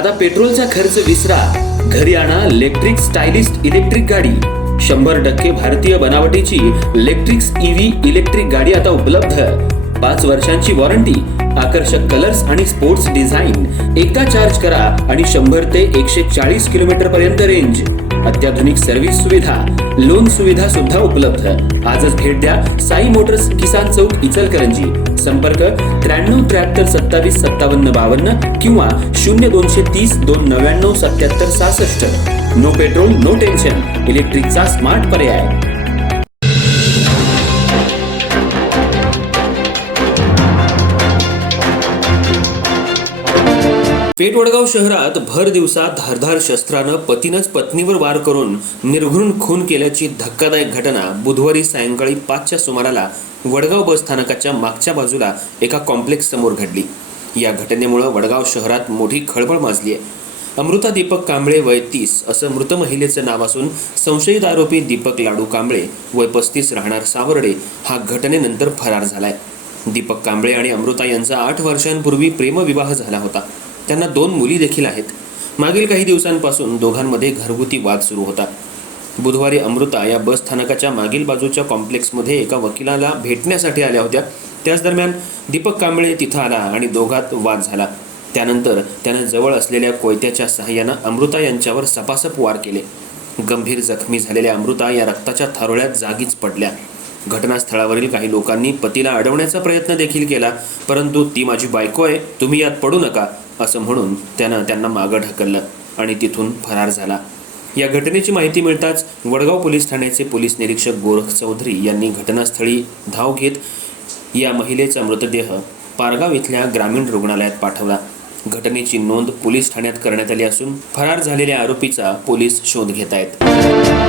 आता पेट्रोलचा खर्च विसरा, घरी आणा इलेक्ट्रिक स्टायलिस्ट इलेक्ट्रिक गाडी। 100% भारतीय बनावटीची इलेक्ट्रिक्स ईव्ही इलेक्ट्रिक गाडी आता उपलब्ध। 5 वर्षांची वॉरंटी, आकर्षक कलर्स आणि स्पोर्ट्स डिझाइन। एकदा चार्ज करा आणि 100 ते 140 किलोमीटर पर्यंत रेंज। अत्याधुनिक सर्व्हिस सुविधा, लोन सुविधा सुद्धा उपलब्ध। आजच भेट द्या साई मोटर्स, किसान चौक, इचलकरंजी। संपर्क 93 73 27 57 52 किंवा 0230 299 77 66। नो पेट्रोल नो टेन्शन, इलेक्ट्रिकचा स्मार्ट पर्याय। पेठ वडगाव शहरात भर दिवसा धारदार शस्त्रानं पतीनंच पत्नीवर वार करून निर्घृण खून केल्याची धक्कादायक घटना बुधवारी सायंकाळी 5च्या सुमाराला वडगाव बस स्थानकाच्या मागच्या बाजूला एका कॉम्प्लेक्स समोर घडली। या घटनेमुळे वडगाव शहरात मोठी खळबळ माजली आहे। अमृता दीपक कांबळे वय 30 असं मृत महिलेचं नाव असून संशयित आरोपी दीपक लाडू कांबळे वय 35 राहणार सावर्डे हा घटनेनंतर फरार झालाय। दीपक कांबळे आणि अमृता यांचा 8 वर्षांपूर्वी प्रेमविवाह झाला होता। त्यांना 2 मुली देखील आहेत। मागील काही दिवसांपासून दोघांमध्ये घरगुती वाद सुरू होता। बुधवारी अमृता या बस स्थानकाच्या मागील बाजूच्या कॉम्प्लेक्समध्ये एका वकिलाला भेटण्यासाठी आल्या होत्या। त्याच दरम्यान दीपक कांबळे तिथं आला आणि दोघात वाद झाला। त्यानंतर त्यानं जवळ असलेल्या कोयत्याच्या सहाय्यानं अमृता यांच्यावर सपासप वार केले। गंभीर जखमी झालेल्या अमृता या रक्ताच्या थारोळ्यात जागीच पडल्या। घटनास्थळावरील काही लोकांनी पतीला अडवण्याचा प्रयत्न देखील केला, परंतु ती माझी बायको आहे, तुम्ही यात पडू नका असं म्हणून त्यानं त्यांना मागं ढकललं आणि तिथून फरार झाला। या घटनेची माहिती मिळताच वडगाव पोलीस ठाण्याचे पोलीस निरीक्षक गोरख चौधरी यांनी घटनास्थळी धाव घेत या महिलेचा मृतदेह पारगाव इथल्या ग्रामीण रुग्णालयात पाठवला। घटनेची नोंद पोलीस ठाण्यात करण्यात आली असून फरार झालेल्या आरोपीचा पोलीस शोध घेत आहेत।